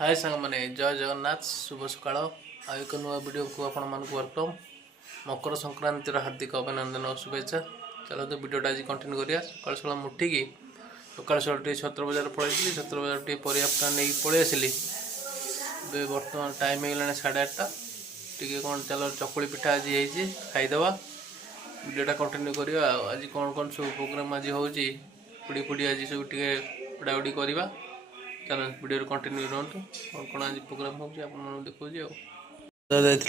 हाय सांग मैंने जय जगन्नाथ शुभ सकाळ आ एक नुआ वीडियो को आपण मान वेलकम। मकर संक्रांति हार्दिक अभिनंदन और शुभेच्छा। चलो तो वीडियोटा आज कंटिन्यू करिया। सकाल सकाल उठिकी सकाल सकाल छत्र बजार पलैली। छत्र बजार परिवापत्ता नहीं पलि आसली। बर्तमान टाइम हो 8:30 टी कौन चलो चकुली पिठा आज खाईदे। वीडियोटा कंटिन्यू करिया। आज कौन कौन सब प्रोग्राम आज होची पुड़ी पुड़ी आज सब टे उड़ाउड़ी करवा। चलो वीडियो कंटिन्यू रहतु कौन कौन आज प्रोग्राम हो देखो जाइए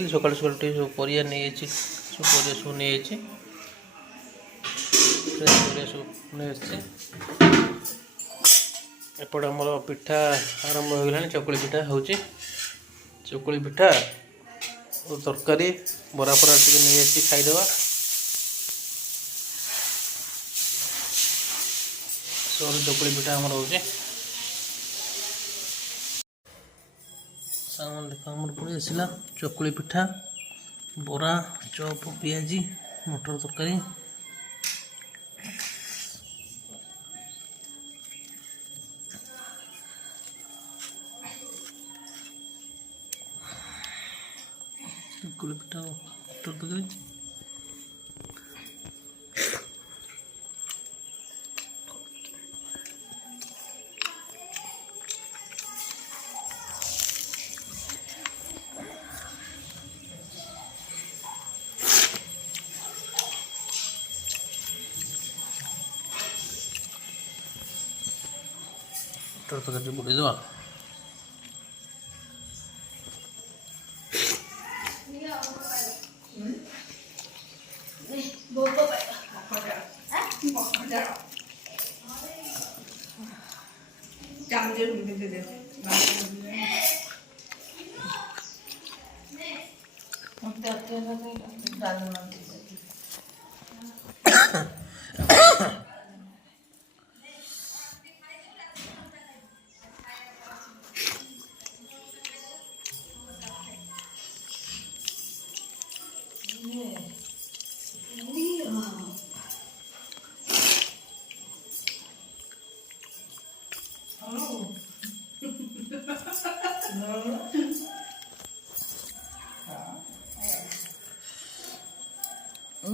सकाल सकाल सब परिया नहीं सब परिया सब नहीं फ्रेश परिया सब नहीं एपटे आमर पिठा आरंभ हो गला। चकुली पिठा हो चकुली पिठा और तरकारी बरा फरा टे नहीं खाईदे। सब चकुली पिठा आमर हो सामान देखो आमर पड़ी आसला चकुली पिठा बरा चप पियाजी मटर तरकारी चकुली पिठा मटर तरकारी तरकारी बुड़े दवा।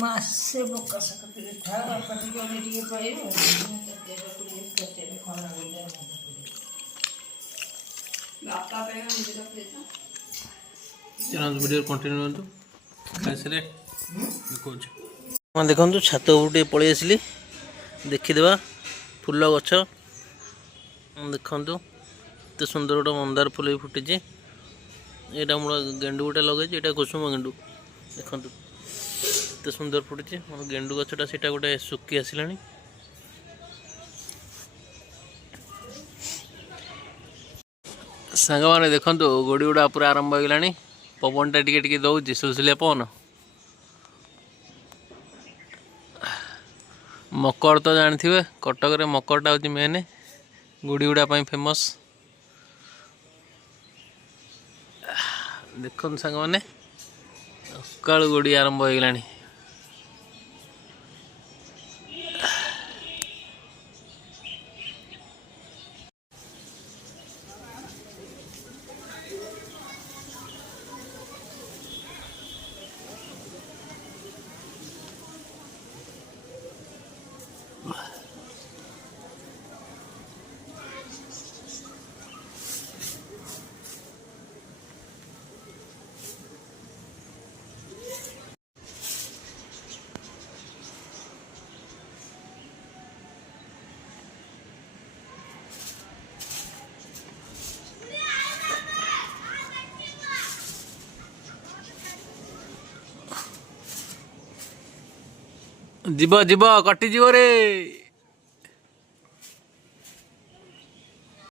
मासे बोका सकते था कटी कटी टिके पाइबो ते पुड़ी कटे खाना बोले लापा पे हम जे रख देता। चलो वीडियो कंटिन्यू करतो खाइसले देखो मन देखंतु छात उटे पळि आसली देखिदेबा फूल गछ देखंतु एते सुंदर गोटे मंदार फूल फुटी। एटा मोर गेंडू गोटे लगे एटा कुसुम गेंडू देखंतु एते सुंदर फुटी। मोर गेंडू गछटा सेटा गोटे सुकी आसलानी। सांग मैंने देखंतु गोड़ी गुड़ा पूरा आरंभ हो गलानी। पवनटा टिके टिके दउची सुलसुलिया पवन। मकर तो जानथिबे कटक रे मकरटा होची मेन गुड़ी गुड़ा फेमस। देखो सांग मैंने सकाल गुड़ी आरंभ हो गलानी। जीव जीव कटिज रे।